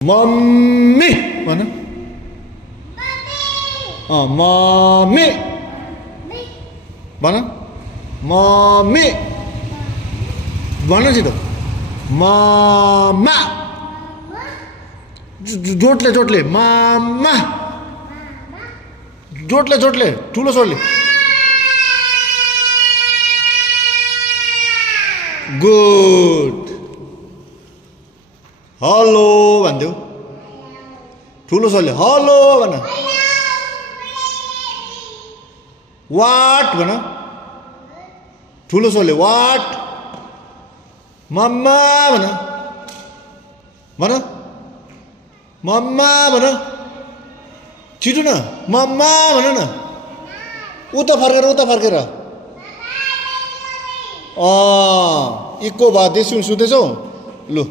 mummy भन mummy भन mummy भन छिटो मामा जोडले मामा जोडले ठुलो स्वरले गुड हेलो भन्देऊ ठुलो स्वरले हेलो भन वाट भन ठुलो स्वरले वाट मम्मा भन भन मम्मा भन छिटो न मम्मा भन न उता फर्केर इको बाध्य सुन्दैछौ लु